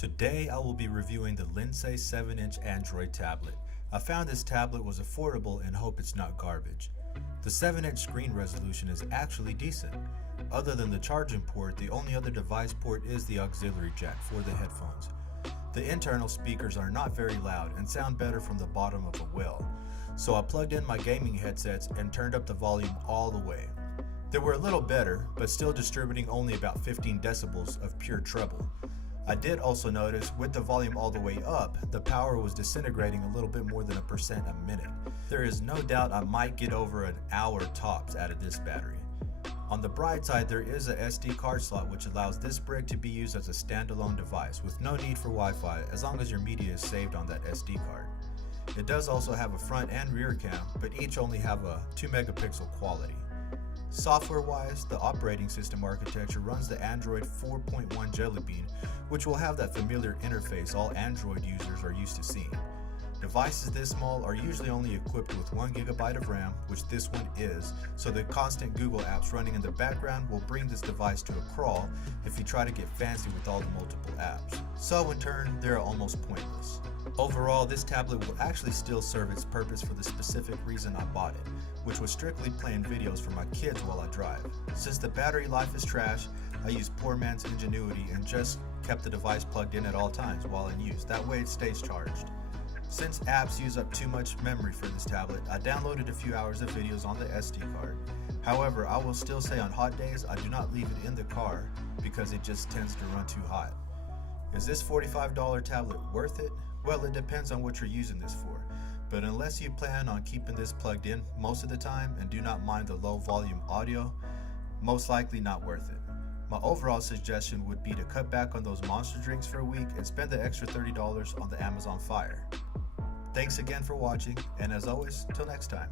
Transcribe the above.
Today I will be reviewing the Linsay 7-inch Android tablet. I found this tablet was affordable and hope it's not garbage. The 7-inch screen resolution is actually decent. Other than the charging port, the only other device port is the auxiliary jack for the headphones. The internal speakers are not very loud and sound better from the bottom of a well, so I plugged in my gaming headsets and turned up the volume all the way. They were a little better, but still distributing only about 15 decibels of pure treble. I did also notice with the volume all the way up, the power was disintegrating a little bit more than 1% a minute. There is no doubt I might get over an hour tops out of this battery. On the bright side, there is a SD card slot which allows this brick to be used as a standalone device with no need for Wi-Fi as long as your media is saved on that SD card. It does also have a front and rear cam, but each only have a 2 megapixel quality. Software-wise, the operating system architecture runs the Android 4.1 Jelly Bean, which will have that familiar interface all Android users are used to seeing. Devices this small are usually only equipped with 1 GB of RAM, which this one is, so the constant Google apps running in the background will bring this device to a crawl if you try to get fancy with all the multiple apps. So in turn, they're almost pointless. Overall, this tablet will actually still serve its purpose for the specific reason I bought it, which was strictly playing videos for my kids while I drive. Since the battery life is trash, I used poor man's ingenuity and just kept the device plugged in at all times while in use. That way it stays charged. Since apps use up too much memory for this tablet, I downloaded a few hours of videos on the SD card. However, I will still say on hot days, I do not leave it in the car because it just tends to run too hot. Is this $45 tablet worth it? Well, it depends on what you're using this for. But unless you plan on keeping this plugged in most of the time and do not mind the low volume audio, most likely not worth it. My overall suggestion would be to cut back on those monster drinks for a week and spend the extra $30 on the Amazon Fire. Thanks again for watching, and as always, till next time.